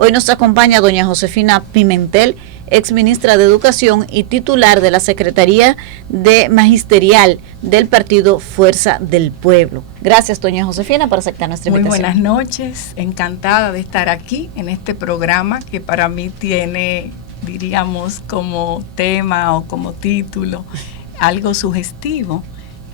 Hoy nos acompaña doña Josefina Pimentel, exministra de Educación y titular de la Secretaría de Magisterial del Partido Fuerza del Pueblo. Gracias, doña Josefina, por aceptar nuestra invitación. Muy buenas noches, encantada de estar aquí en este programa que para mí tiene, diríamos, como tema o como título algo sugestivo,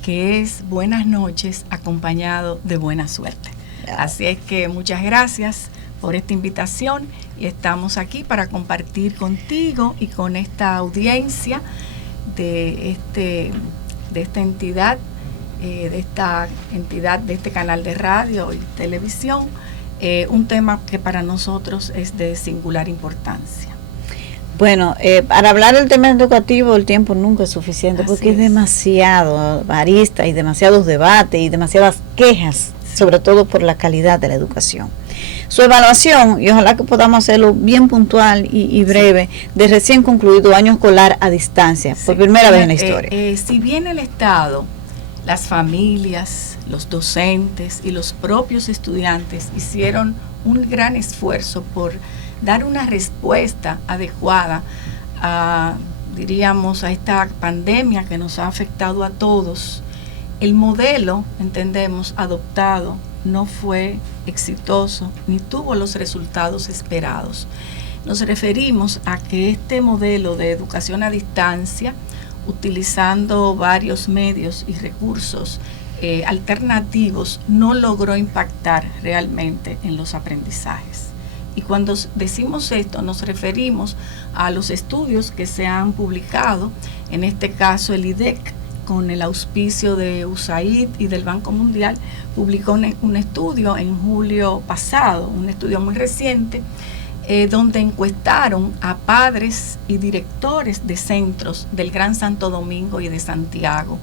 que es Buenas noches acompañado de buena suerte. Así es que muchas gracias por esta invitación y estamos aquí para compartir contigo y con esta audiencia de esta entidad, de este canal de radio y televisión, un tema que para nosotros es de singular importancia. Bueno, para hablar del tema educativo el tiempo nunca es suficiente porque es demasiado arista y demasiados debates y demasiadas quejas, sobre todo por la calidad de la educación. Su evaluación, y ojalá que podamos hacerlo bien puntual y breve, de recién concluido año escolar a distancia, por primera vez en la historia. Si bien el Estado, las familias, los docentes y los propios estudiantes hicieron un gran esfuerzo por dar una respuesta adecuada a esta pandemia que nos ha afectado a todos, el modelo, entendemos, adoptado no fue exitoso ni tuvo los resultados esperados. Nos referimos a que este modelo de educación a distancia, utilizando varios medios y recursos alternativos, no logró impactar realmente en los aprendizajes. Y cuando decimos esto, nos referimos a los estudios que se han publicado, en este caso el IDEC, con el auspicio de USAID y del Banco Mundial, publicó un estudio en julio pasado, un estudio muy reciente, donde encuestaron a padres y directores de centros del Gran Santo Domingo y de Santiago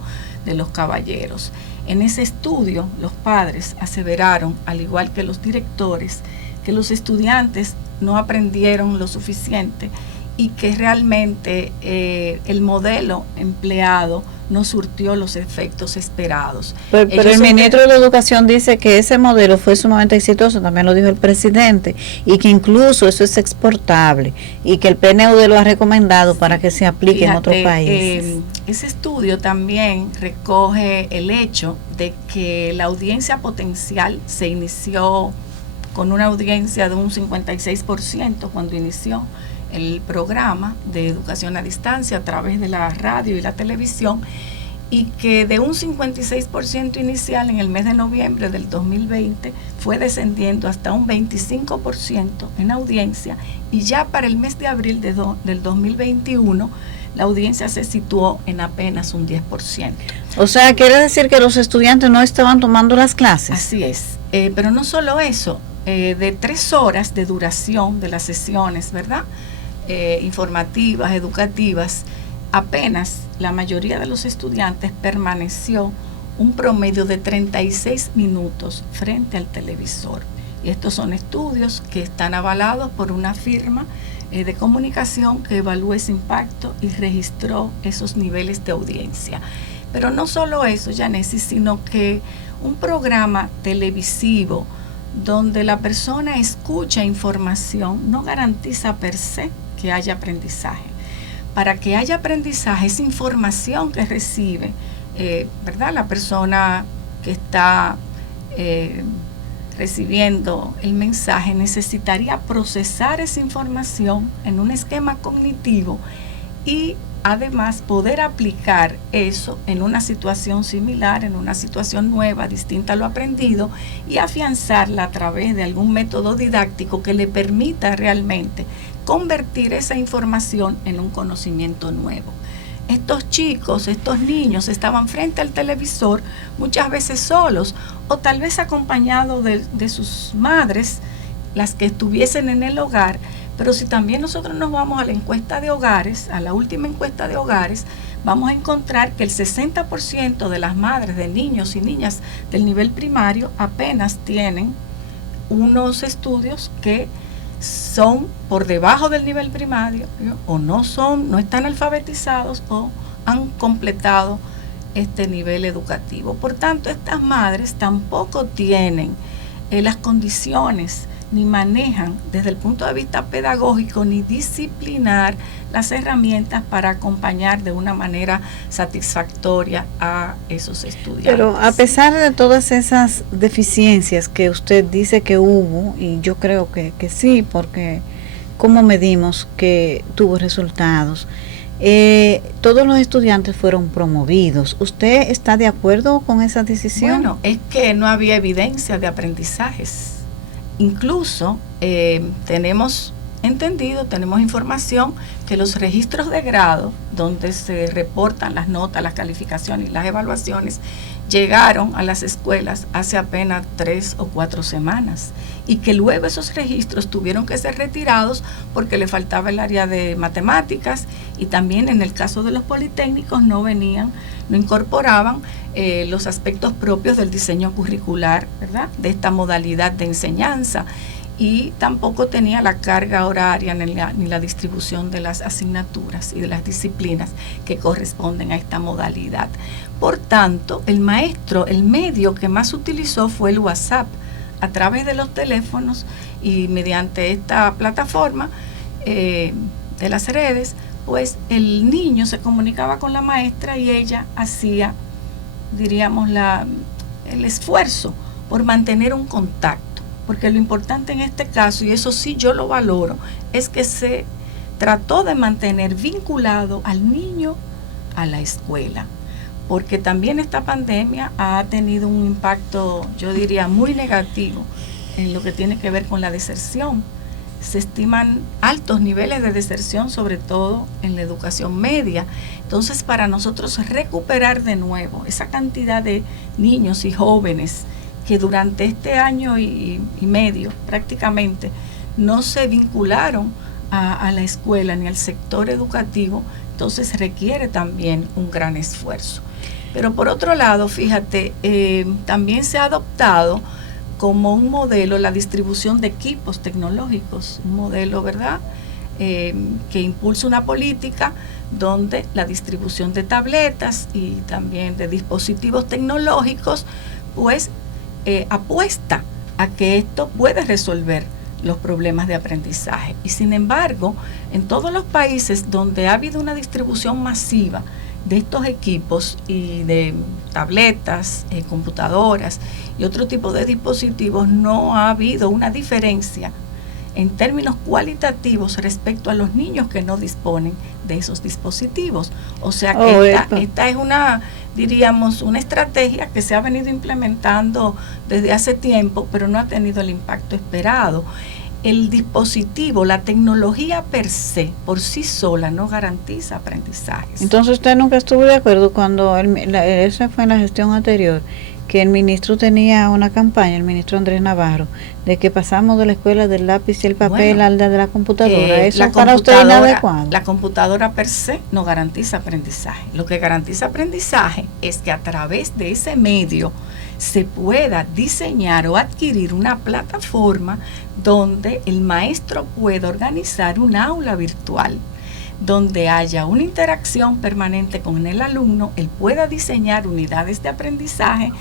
de los Caballeros. En ese estudio, los padres aseveraron, al igual que los directores, que los estudiantes no aprendieron lo suficiente y que realmente el modelo empleado no surtió los efectos esperados. Pero el ministro de Educación dice que ese modelo fue sumamente exitoso, también lo dijo el presidente, y que incluso eso es exportable y que el PNUD lo ha recomendado para que se aplique en otros países. Ese estudio también recoge el hecho de que la audiencia potencial se inició con una audiencia de un 56% cuando inició el programa de educación a distancia a través de la radio y la televisión, y que de un 56% inicial en el mes de noviembre del 2020 fue descendiendo hasta un 25% en audiencia, y ya para el mes de abril del 2021 la audiencia se situó en apenas un 10%. O sea, quiere decir que los estudiantes no estaban tomando las clases. Así es, pero no solo eso, de 3 horas de duración de las sesiones, ¿verdad? Informativas, educativas, apenas la mayoría de los estudiantes permaneció un promedio de 36 minutos frente al televisor. Y estos son estudios que están avalados por una firma de comunicación que evaluó ese impacto y registró esos niveles de audiencia. Pero no solo eso, Yanesi, sino que un programa televisivo donde la persona escucha información no garantiza per se que haya aprendizaje. Para que haya aprendizaje, esa información que recibe, ¿verdad? La persona que está recibiendo el mensaje necesitaría procesar esa información en un esquema cognitivo y además poder aplicar eso en una situación similar, en una situación nueva, distinta a lo aprendido, y afianzarla a través de algún método didáctico que le permita realmente convertir esa información en un conocimiento nuevo. Estos chicos, estos niños estaban frente al televisor muchas veces solos o tal vez acompañados de sus madres, las que estuviesen en el hogar. Pero si también nosotros nos vamos a la encuesta de hogares, a la última encuesta de hogares, vamos a encontrar que el 60% de las madres de niños y niñas del nivel primario apenas tienen unos estudios que son por debajo del nivel primario, o no están alfabetizados o han completado este nivel educativo. Por tanto, estas madres tampoco tienen las condiciones ni manejan desde el punto de vista pedagógico ni disciplinar las herramientas para acompañar de una manera satisfactoria a esos estudiantes. Pero a pesar de todas esas deficiencias que usted dice que hubo, y yo creo que sí, porque ¿cómo medimos que tuvo resultados? Todos los estudiantes fueron promovidos. ¿Usted está de acuerdo con esa decisión? Bueno, es que no había evidencia de aprendizajes. Incluso tenemos información que los registros de grado, donde se reportan las notas, las calificaciones y las evaluaciones, llegaron a las escuelas hace apenas 3 o 4 semanas, y que luego esos registros tuvieron que ser retirados porque le faltaba el área de matemáticas, y también en el caso de los politécnicos no incorporaban los aspectos propios del diseño curricular, ¿verdad?, de esta modalidad de enseñanza, y tampoco tenía la carga horaria ni la distribución de las asignaturas y de las disciplinas que corresponden a esta modalidad. Por tanto, el medio que más utilizó fue el WhatsApp, a través de los teléfonos y mediante esta plataforma de las redes, pues el niño se comunicaba con la maestra y ella hacía, diríamos, el esfuerzo por mantener un contacto. Porque lo importante en este caso, y eso sí yo lo valoro, es que se trató de mantener vinculado al niño a la escuela. Porque también esta pandemia ha tenido un impacto, yo diría, muy negativo en lo que tiene que ver con la deserción. Se estiman altos niveles de deserción, sobre todo en la educación media. Entonces, para nosotros recuperar de nuevo esa cantidad de niños y jóvenes que durante este año y medio prácticamente no se vincularon a la escuela ni al sector educativo, entonces requiere también un gran esfuerzo. Pero por otro lado, fíjate, también se ha adoptado como un modelo la distribución de equipos tecnológicos, un modelo, ¿verdad?, que impulsa una política donde la distribución de tabletas y también de dispositivos tecnológicos, pues, apuesta a que esto puede resolver los problemas de aprendizaje. Y sin embargo, en todos los países donde ha habido una distribución masiva de estos equipos y de tabletas, computadoras y otro tipo de dispositivos, no ha habido una diferencia en términos cualitativos respecto a los niños que no disponen de esos dispositivos. O sea que esta es una, diríamos, una estrategia que se ha venido implementando desde hace tiempo, pero no ha tenido el impacto esperado. El dispositivo, la tecnología per se, por sí sola, no garantiza aprendizajes. Entonces usted nunca estuvo de acuerdo cuando, esa fue en la gestión anterior, que el ministro tenía una campaña, el ministro Andrés Navarro, de que pasamos de la escuela del lápiz y el papel a la de la computadora. ¿Eso para usted es inadecuado? La computadora per se no garantiza aprendizaje. Lo que garantiza aprendizaje es que a través de ese medio se pueda diseñar o adquirir una plataforma donde el maestro pueda organizar un aula virtual, donde haya una interacción permanente con el alumno, él pueda diseñar unidades de aprendizaje,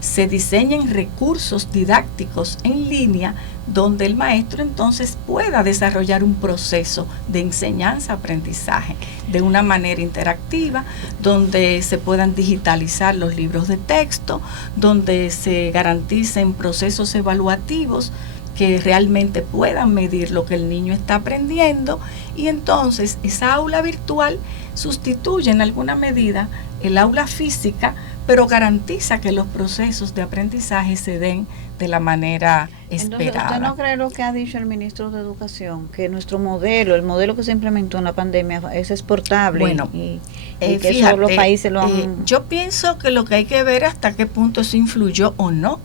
se diseñen recursos didácticos en línea, donde el maestro entonces pueda desarrollar un proceso de enseñanza-aprendizaje de una manera interactiva, donde se puedan digitalizar los libros de texto, donde se garanticen procesos evaluativos que realmente puedan medir lo que el niño está aprendiendo, y entonces esa aula virtual sustituye en alguna medida el aula física, pero garantiza que los procesos de aprendizaje se den de la manera esperada. Entonces, ¿usted no cree lo que ha dicho el ministro de Educación, que nuestro modelo, el modelo que se implementó en la pandemia es exportable? Bueno, y que fíjate, los países lo han... yo pienso que lo que hay que ver es hasta qué punto eso influyó o no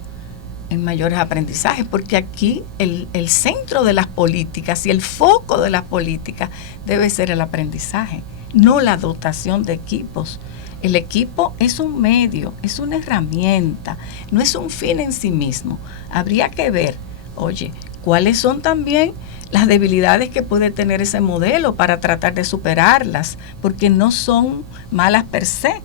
en mayores aprendizajes, porque aquí el centro de las políticas y el foco de las políticas debe ser el aprendizaje, no la dotación de equipos. El equipo es un medio, es una herramienta, no es un fin en sí mismo. Habría que ver, oye, cuáles son también las debilidades que puede tener ese modelo para tratar de superarlas, porque no son malas per se,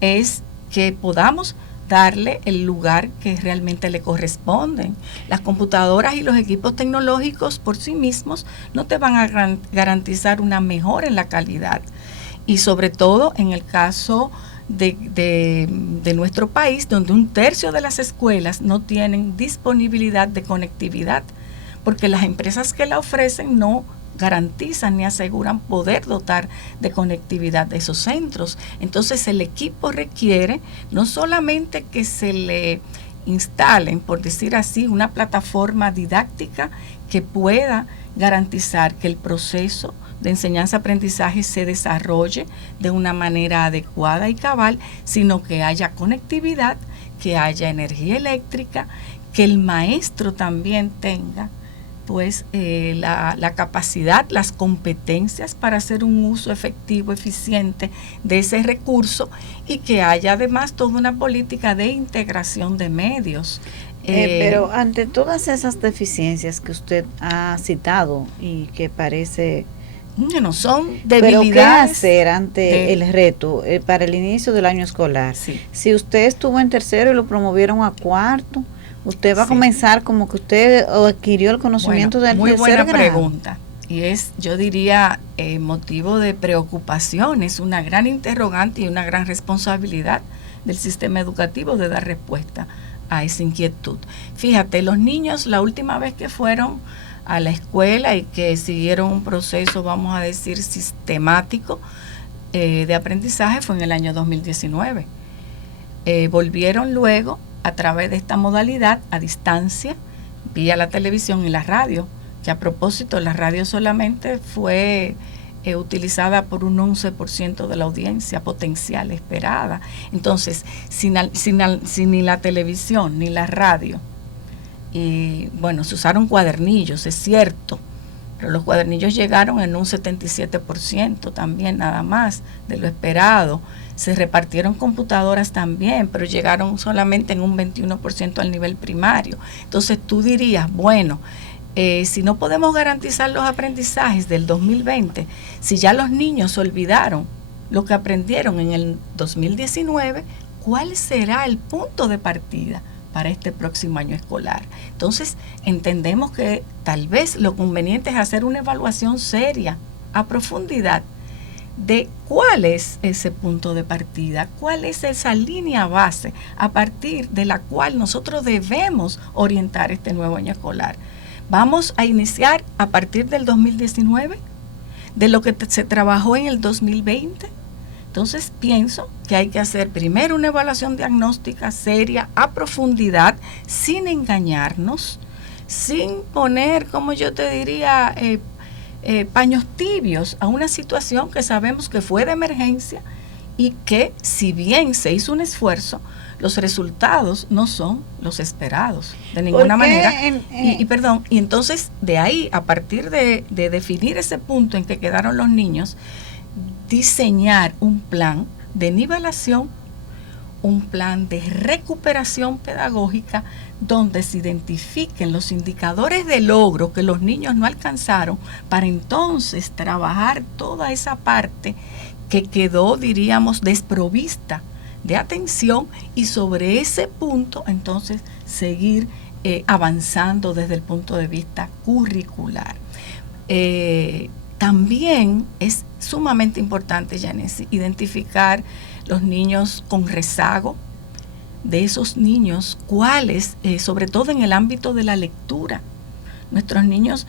es que podamos darle el lugar que realmente le corresponden. Las computadoras y los equipos tecnológicos por sí mismos no te van a garantizar una mejora en la calidad. Y sobre todo en el caso de nuestro país, donde 1/3 de las escuelas no tienen disponibilidad de conectividad, porque las empresas que la ofrecen no garantizan ni aseguran poder dotar de conectividad de esos centros. Entonces el equipo requiere no solamente que se le instalen, por decir así, una plataforma didáctica que pueda garantizar que el proceso de enseñanza-aprendizaje se desarrolle de una manera adecuada y cabal, sino que haya conectividad, que haya energía eléctrica, que el maestro también tenga pues la capacidad, las competencias para hacer un uso efectivo, eficiente de ese recurso, y que haya además toda una política de integración de medios. Pero ante todas esas deficiencias que usted ha citado y que parece... Bueno, son debilidades. ¿Pero qué hacer ante el reto para el inicio del año escolar? Sí. Si usted estuvo en tercero y lo promovieron a cuarto, usted va a comenzar como que usted adquirió el conocimiento del tercer grado. Muy buena pregunta. Y es, yo diría, motivo de preocupación, es una gran interrogante y una gran responsabilidad del sistema educativo de dar respuesta a esa inquietud. Fíjate, los niños la última vez que fueron a la escuela y que siguieron un proceso, vamos a decir, sistemático de aprendizaje fue en el año 2019. Volvieron luego a través de esta modalidad a distancia, vía la televisión y la radio, que a propósito la radio solamente fue utilizada por un 11% de la audiencia potencial esperada. Entonces, sin ni la televisión ni la radio, y bueno, se usaron cuadernillos, es cierto, pero los cuadernillos llegaron en un 77% también, nada más de lo esperado. Se repartieron computadoras también, pero llegaron solamente en un 21% al nivel primario. Entonces tú dirías, bueno, si no podemos garantizar los aprendizajes del 2020, si ya los niños olvidaron lo que aprendieron en el 2019, ¿cuál será el punto de partida para este próximo año escolar? Entonces entendemos que tal vez lo conveniente es hacer una evaluación seria, a profundidad, de cuál es ese punto de partida, cuál es esa línea base a partir de la cual nosotros debemos orientar este nuevo año escolar. Vamos a iniciar a partir del 2019, de lo que se trabajó en el 2020. Entonces pienso que hay que hacer primero una evaluación diagnóstica seria, a profundidad, sin engañarnos, sin poner, como yo te diría, paños tibios a una situación que sabemos que fue de emergencia y que, si bien se hizo un esfuerzo, los resultados no son los esperados de ninguna manera. Y entonces de ahí, a partir de definir ese punto en que quedaron los niños, diseñar un plan de nivelación, un plan de recuperación pedagógica, donde se identifiquen los indicadores de logro que los niños no alcanzaron, para entonces trabajar toda esa parte que quedó, diríamos, desprovista de atención, y sobre ese punto entonces seguir avanzando desde el punto de vista curricular. También es sumamente importante, Yanesi, identificar los niños con rezago, de esos niños, cuáles, sobre todo en el ámbito de la lectura. Nuestros niños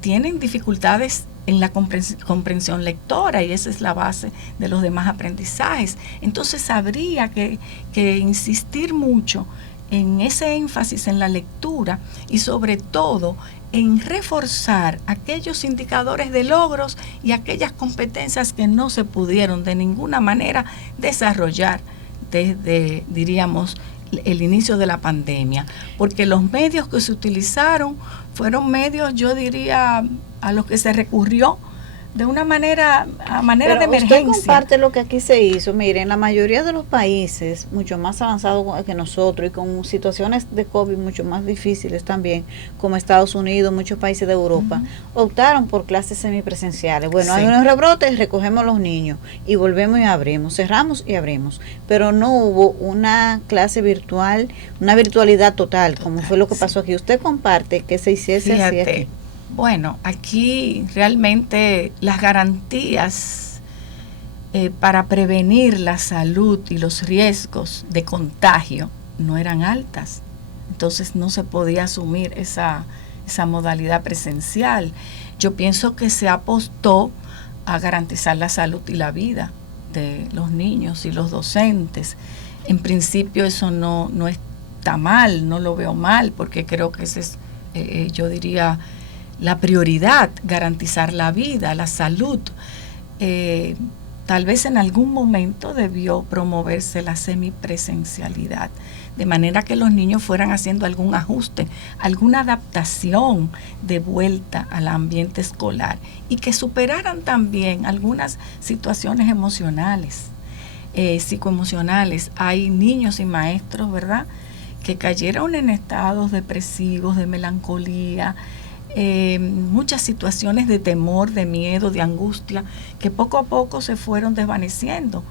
tienen dificultades en la comprensión lectora, y esa es la base de los demás aprendizajes. Entonces habría que insistir mucho en ese énfasis en la lectura, y sobre todo en reforzar aquellos indicadores de logros y aquellas competencias que no se pudieron de ninguna manera desarrollar desde, diríamos, el inicio de la pandemia, porque los medios que se utilizaron fueron medios, yo diría, a los que se recurrió de una manera, a manera Pero de emergencia. usted comparte lo que aquí se hizo. Miren, la mayoría de los países, mucho más avanzados que nosotros y con situaciones de COVID mucho más difíciles también, como Estados Unidos, muchos países de Europa, optaron por clases semipresenciales. Bueno, hay unos rebrotes, recogemos los niños y volvemos y abrimos, cerramos y abrimos. Pero no hubo una clase virtual, una virtualidad total, como fue lo que pasó aquí. Usted comparte que se hiciese así aquí. Bueno, aquí realmente las garantías para prevenir la salud y los riesgos de contagio no eran altas. Entonces no se podía asumir esa modalidad presencial. Yo pienso que se apostó a garantizar la salud y la vida de los niños y los docentes. En principio eso no está mal, no lo veo mal, porque creo que ese es, yo diría, la prioridad, garantizar la vida, la salud. Tal vez en algún momento debió promoverse la semipresencialidad, de manera que los niños fueran haciendo algún ajuste, alguna adaptación de vuelta al ambiente escolar y que superaran también algunas situaciones emocionales, psicoemocionales. Hay niños y maestros, ¿verdad?, que cayeron en estados depresivos, de melancolía, muchas situaciones de temor, de miedo, de angustia, que poco a poco se fueron desvaneciendo,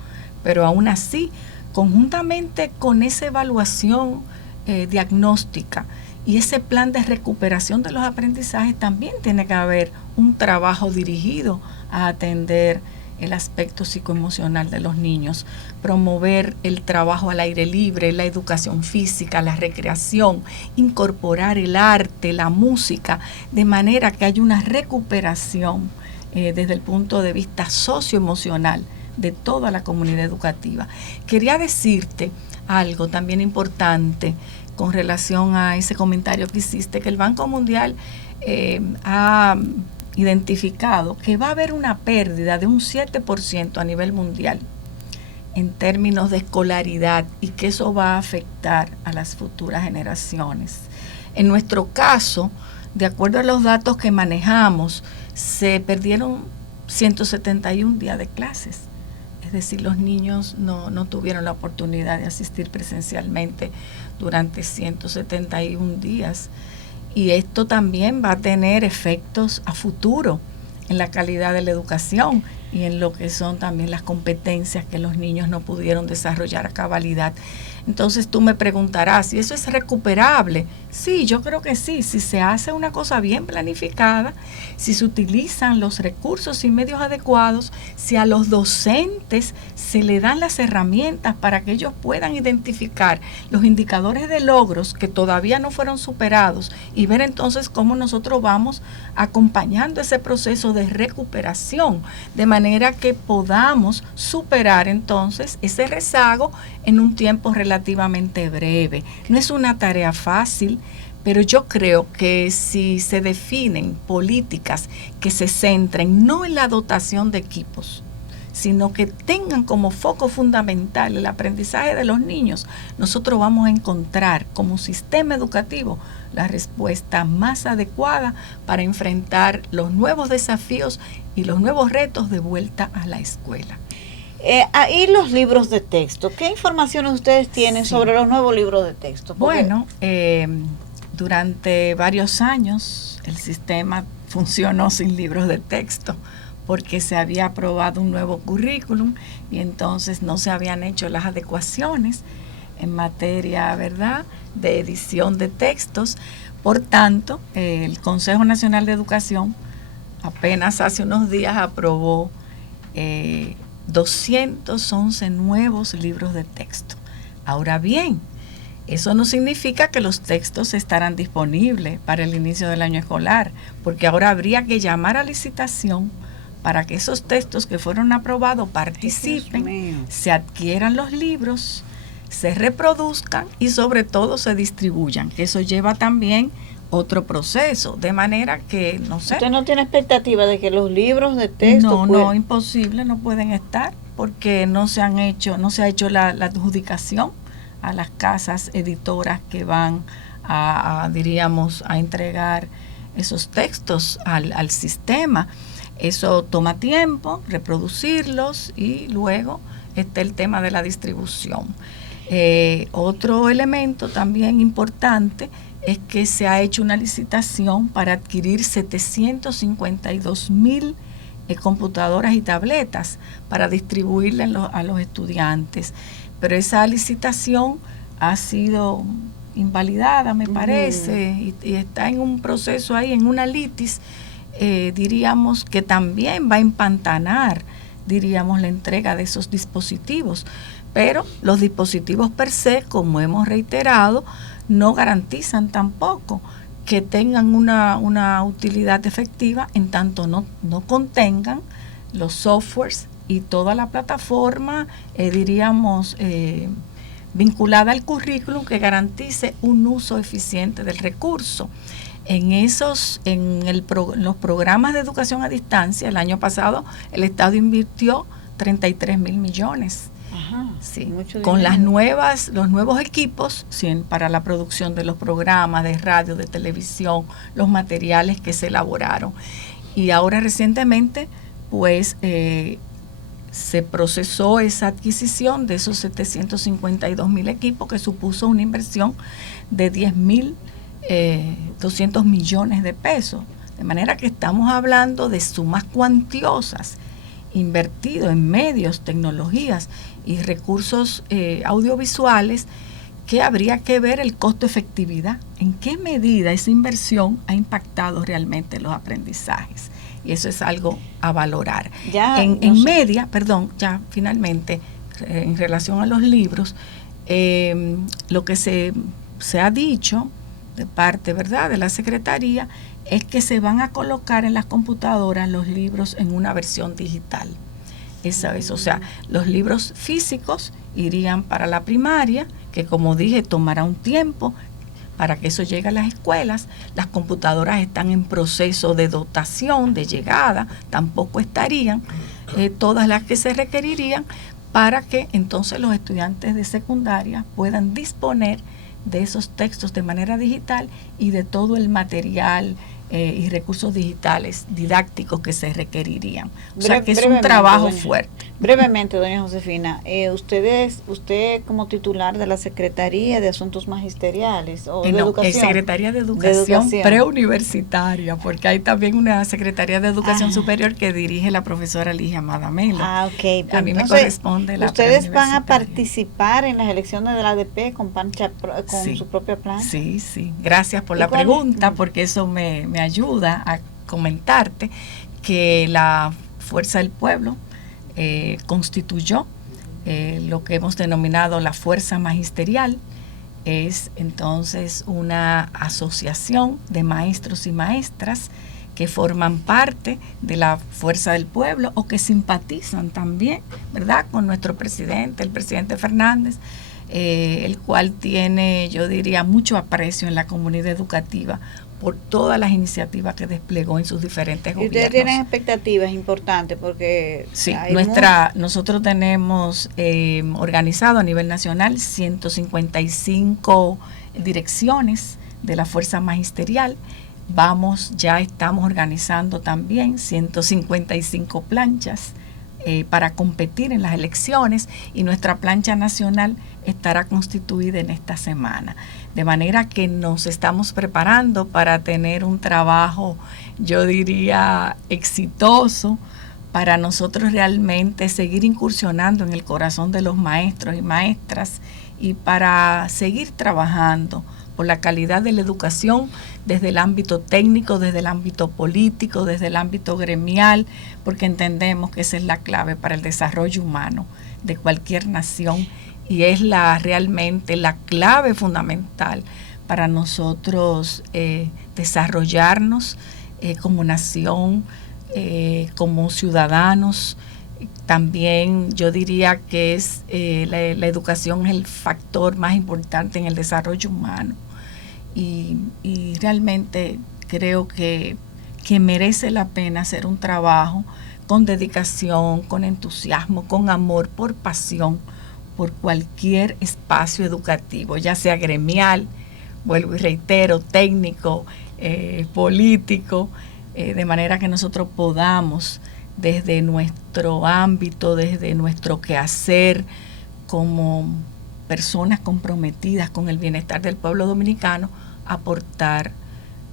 pero aún así, conjuntamente con esa evaluación diagnóstica y ese plan de recuperación de los aprendizajes, también tiene que haber un trabajo dirigido a atender el aspecto psicoemocional de los niños, promover el trabajo al aire libre, la educación física, la recreación, incorporar el arte, la música, de manera que haya una recuperación desde el punto de vista socioemocional de toda la comunidad educativa. Quería decirte algo también importante con relación a ese comentario que hiciste, que el Banco Mundial ha identificado que va a haber una pérdida de un 7% a nivel mundial en términos de escolaridad y que eso va a afectar a las futuras generaciones. En nuestro caso, de acuerdo a los datos que manejamos, se perdieron 171 días de clases. Es decir, los niños no tuvieron la oportunidad de asistir presencialmente durante 171 días. Y esto también va a tener efectos a futuro en la calidad de la educación y en lo que son también las competencias que los niños no pudieron desarrollar a cabalidad. Entonces tú me preguntarás, ¿si eso es recuperable? Sí, yo creo que sí, si se hace una cosa bien planificada, si se utilizan los recursos y medios adecuados, si a los docentes se le dan las herramientas para que ellos puedan identificar los indicadores de logros que todavía no fueron superados y ver entonces cómo nosotros vamos acompañando ese proceso de recuperación, de manera que podamos superar entonces ese rezago en un tiempo relativamente breve. No es una tarea fácil, pero yo creo que si se definen políticas que se centren no en la dotación de equipos, sino que tengan como foco fundamental el aprendizaje de los niños, nosotros vamos a encontrar como sistema educativo la respuesta más adecuada para enfrentar los nuevos desafíos y los nuevos retos de vuelta a la escuela. Ahí los libros de texto, ¿qué informaciones ustedes tienen sobre los nuevos libros de texto? Bueno, durante varios años el sistema funcionó sin libros de texto porque se había aprobado un nuevo currículum y entonces no se habían hecho las adecuaciones en materia, ¿verdad?, de edición de textos. Por tanto, el Consejo Nacional de Educación apenas hace unos días aprobó 211 nuevos libros de texto. Ahora bien, eso no significa que los textos estarán disponibles para el inicio del año escolar, porque ahora habría que llamar a licitación para que esos textos que fueron aprobados participen, se adquieran los libros, se reproduzcan y sobre todo se distribuyan, que eso lleva también otro proceso, de manera que, no sé. ¿Usted no tiene expectativa de que los libros de texto? No, imposible, no pueden estar, porque no se ha hecho la adjudicación a las casas editoras que van a entregar esos textos al sistema. Eso toma tiempo, reproducirlos, y luego está el tema de la distribución. Otro elemento también importante es que se ha hecho una licitación para adquirir 752,000 computadoras y tabletas para distribuirlas a los estudiantes. Pero esa licitación ha sido invalidada, me parece, y está en un proceso ahí, en una litis, diríamos, que también va a empantanar, diríamos, la entrega de esos dispositivos. Pero los dispositivos per se, como hemos reiterado, no garantizan tampoco que tengan una utilidad efectiva en tanto no contengan los softwares y toda la plataforma, diríamos, vinculada al currículum, que garantice un uso eficiente del recurso. En los programas de educación a distancia, el año pasado el Estado invirtió 33,000 millones. Ajá, sí, con los nuevos equipos, sí, para la producción de los programas de radio, de televisión, los materiales que se elaboraron. Y ahora recientemente, pues, se procesó esa adquisición de esos 752,000 equipos, que supuso una inversión de 10,200 millones de pesos. De manera que estamos hablando de sumas cuantiosas invertido en medios, tecnologías y recursos audiovisuales, que habría que ver el costo-efectividad, en qué medida esa inversión ha impactado realmente los aprendizajes. Y eso es algo a valorar. Finalmente, en relación a los libros, lo que se ha dicho de parte, ¿verdad?, de la Secretaría, es que se van a colocar en las computadoras los libros en una versión digital. Esa es, o sea, los libros físicos irían para la primaria, que, como dije, tomará un tiempo para que eso llegue a las escuelas. Las computadoras están en proceso de dotación, de llegada, tampoco estarían todas las que se requerirían, para que entonces los estudiantes de secundaria puedan disponer de esos textos de manera digital y de todo el material y recursos digitales didácticos que se requerirían. O sea que es un trabajo fuerte. Brevemente, doña Josefina, usted como titular de la Secretaría de Asuntos Magisteriales o de Educación. Secretaría de Educación Preuniversitaria, porque hay también una Secretaría de Educación Superior que dirige la profesora Ligia Madamela. Ok. A mí me corresponde la ¿Ustedes van a participar en las elecciones de la ADP con su propia plancha? Sí. Gracias por la pregunta, porque eso me ayuda a comentarte que la Fuerza del Pueblo constituyó lo que hemos denominado la Fuerza Magisterial. Es entonces una asociación de maestros y maestras que forman parte de la Fuerza del Pueblo o que simpatizan también, ¿verdad?, con nuestro presidente, el presidente Fernández, el cual tiene, yo diría, mucho aprecio en la comunidad educativa por todas las iniciativas que desplegó en sus diferentes gobiernos. ¿Y ustedes tienen expectativas importantes? Porque sí, nosotros tenemos organizado a nivel nacional 155 direcciones de la Fuerza Magisterial. Ya estamos organizando también 155 planchas para competir en las elecciones, y nuestra plancha nacional estará constituida en esta semana. De manera que nos estamos preparando para tener un trabajo, yo diría, exitoso, para nosotros realmente seguir incursionando en el corazón de los maestros y maestras, y para seguir trabajando por la calidad de la educación desde el ámbito técnico, desde el ámbito político, desde el ámbito gremial, porque entendemos que esa es la clave para el desarrollo humano de cualquier nación, y es realmente la clave fundamental para nosotros desarrollarnos como nación, como ciudadanos. También yo diría que la educación es el factor más importante en el desarrollo humano, y realmente creo que merece la pena hacer un trabajo con dedicación, con entusiasmo, con amor, por pasión, por cualquier espacio educativo, ya sea gremial, vuelvo y reitero, técnico, político, de manera que nosotros podamos, desde nuestro ámbito, desde nuestro quehacer, como personas comprometidas con el bienestar del pueblo dominicano, aportar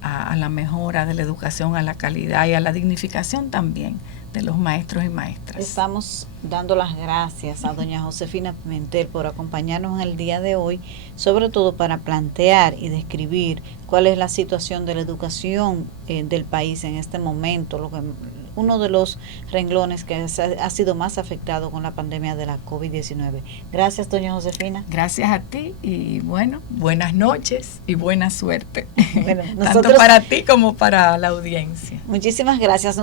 a la mejora de la educación, a la calidad y a la dignificación también de los maestros y maestras. Estamos dando las gracias a doña Josefina Pimentel por acompañarnos en el día de hoy, sobre todo para plantear y describir cuál es la situación de la educación del país en este momento, uno de los renglones que ha sido más afectado con la pandemia de la COVID-19. Gracias, doña Josefina. Gracias a ti y bueno, buenas noches y buena suerte. Bueno, tanto para ti como para la audiencia. Muchísimas gracias.